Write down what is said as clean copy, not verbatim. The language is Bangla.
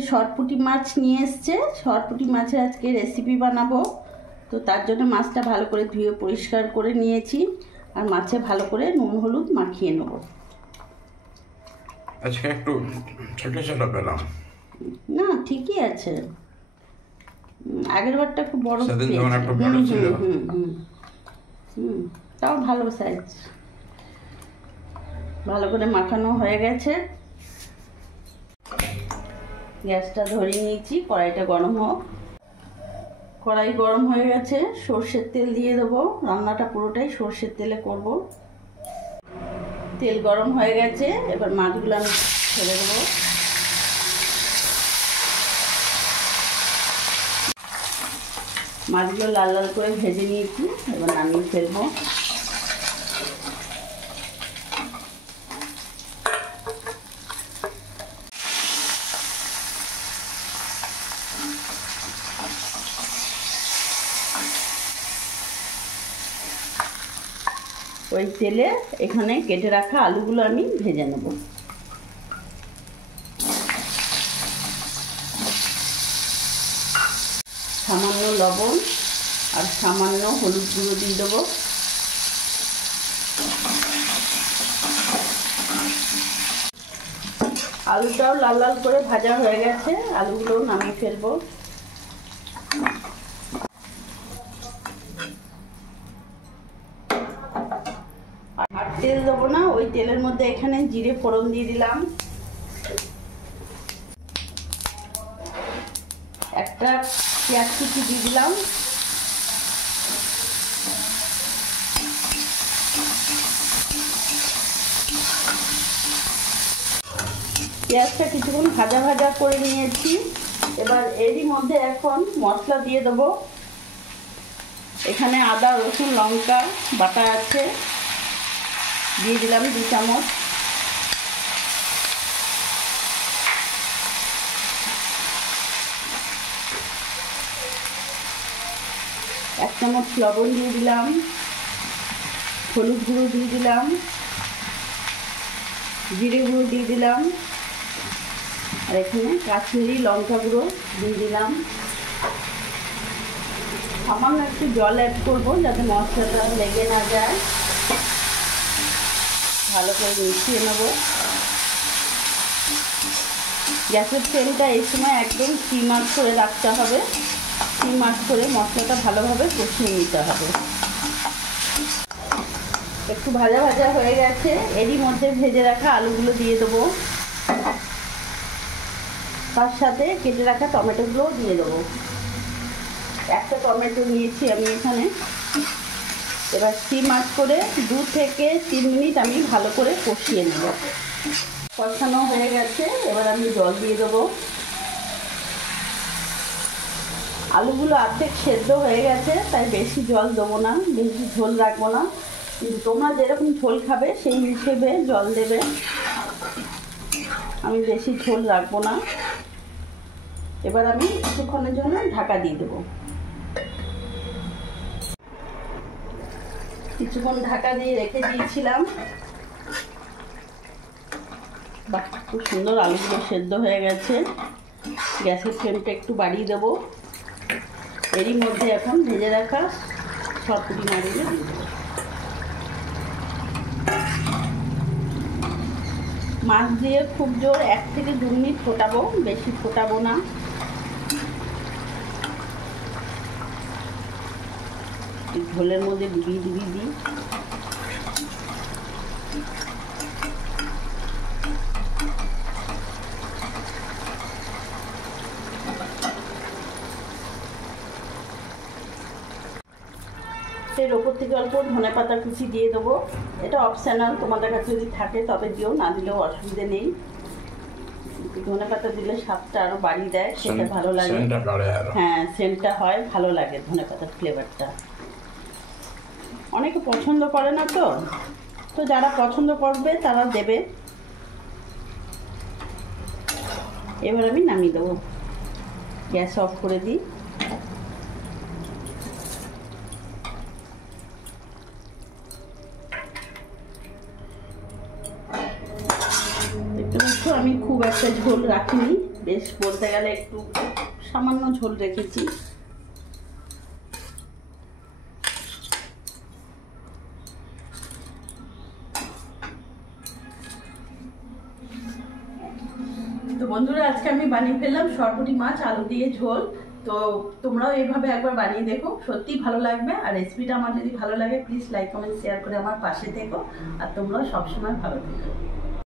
যে শর্টপুঁটি মাছ নিয়ে এসছে, শর্টপুঁটি মাছের আজকে রেসিপি বানাবো। তো তার জন্য মাছটা ভালো করে ধুয়ে পরিষ্কার করে নিয়েছি, আর মাছে ভালো করে নুন হলুদ মাখিয়ে নেব। আজকে একটু ছোট ছোট পেলাম। না ঠিকই আছে, আগের বারটা একটু বড় সেদিন যখন একটু বড় ছিল। তাও ভালো সাইজ। ভালো করে মাখানো হয়ে গেছে, গ্যাসটা ধরিয়ে নিয়েছি, কড়াইটা গরম হোক। কড়াই গরম হয়ে গেছে, সর্ষের তেল দিয়ে দেবো। রান্নাটা পুরোটাই সর্ষের তেলে করব। তেল গরম হয়ে গেছে, এবার মাছগুলো আমি ছেড়ে দেবো। মাছগুলো লাল লাল করে ভেজে নিয়েছি, এবার নামিয়ে ফেলবো। ওই তেলে এখানে কেটে রাখা আলুগুলো আমি ভেজে নেব। সামান্য লবণ আর সামান্য হলুদ গুঁড়ো দিয়ে দেবো। আলুটাও লাল লাল করে ভাজা হয়ে গেছে, আলুগুলোও নামিয়ে ফেলবো। আর তেল দেবো না, ওই তেলের মধ্যে এখানে জিরে ফোড়ন দিয়ে দিলাম। একটা পেঁয়াজ কুচি দিয়ে দিলাম। পেঁয়াজটা কিছুক্ষণ ভাজা ভাজা করে নিয়েছি, এবার এরই মধ্যে এখন মশলা দিয়ে দেবো। এখানে আদা রসুন লঙ্কা বাটা আছে, দিয়ে দিলাম 2 চামচ। এক চামচ লবণ দিয়ে দিলাম, হলুদ গুঁড়ো দিয়ে দিলাম, জিরে গুঁড়ো দিয়ে দিলাম, আর এখানে কাশ্মীরি লঙ্কা গুঁড়ো দিয়ে দিলাম। সামান্য একটু জল অ্যাড করবো যাতে মশলাটা লেগে না যায়। ভালো করে মিশিয়ে নেব। গ্যাসের ফ্লেমটা এই সময় একদম সিম আঁচ করে রাখতে হবে। সিম আঁচ করে মশলাটা ভালোভাবে কষিয়ে নিতে হবে। একটু ভাজা ভাজা হয়ে গেছে, এরই মধ্যে ভেজে রাখা আলুগুলো দিয়ে দেবো। তার সাথে কেটে রাখা টমেটোগুলোও দিয়ে দেবো। একটা টমেটো নিয়েছি আমি এখানে। এবার সিম আঁচ করে 2 থেকে 3 মিনিট আমি ভালো করে কষিয়ে নেব। কষানো হয়ে গেছে, এবার আমি জল দিয়ে দেবো। আলুগুলো অর্ধেক সেদ্ধ হয়ে গেছে, তাই বেশি জল দেবো না, বেশি ঝোল রাখবো না। কিন্তু তোমরা যেরকম ঝোল খাবে সেই হিসেবে জল দেবে। আমি বেশি ঝোল রাখবো না। এবার আমি কিছুক্ষণের জন্য ঢাকা দিয়ে দেবো। কিছুক্ষণ ঢাকা দিয়ে রেখে দিয়েছিলাম। বাহ, খুব সুন্দর আলুগুলো সেদ্ধ হয়ে গেছে। গ্যাসের ফ্লেমটা একটু বাড়িয়ে দেবো। এরই মধ্যে এখন ভেজে রাখা শর্টপুঁটি মাছগুলো দিয়ে দেবো। মাছ দিয়ে খুব জোর 1 থেকে 2 মিনিট ফোটাবো, বেশি ফোটাবো না। ঝোলের মধ্যে ডুবিয়ে দিই। এর ওপর থেকে অল্প ধনেপাতা কুচি দিয়ে দেবো। এটা অপশনাল, তোমাদের কাছে যদি থাকে তবে দিও, না দিলেও অসুবিধে নেই। ধনেপাতা দিলে স্বাদটা আরও বাড়িয়ে দেয়, সেটা ভালো লাগে। হ্যাঁ, সেন্টটা হয়, ভালো লাগে ধনেপাতার ফ্লেভারটা। অনেকে পছন্দ করে না, তো যারা পছন্দ করবে তারা দেবে। এবার আমি নামিয়ে দেবো, গ্যাস অফ করে দিই। দেখতে পাচ্ছ আমি খুব একটা ঝোল রাখিনি, বেশ বলতে গেলে একটু সামান্য ঝোল রেখেছি। তো বন্ধুরা, আজকে আমি বানিয়ে ফেললাম সরপুঁটি মাছ আলু দিয়ে ঝোল। তো তোমরাও এইভাবে একবার বানিয়ে দেখো, সত্যি ভালো লাগবে। আর রেসিপিটা আমার যদি ভালো লাগে প্লিজ লাইক কমেন্ট শেয়ার করে আমার পাশে থেকো। আর তোমরাও সবসময় ভালো থেকো।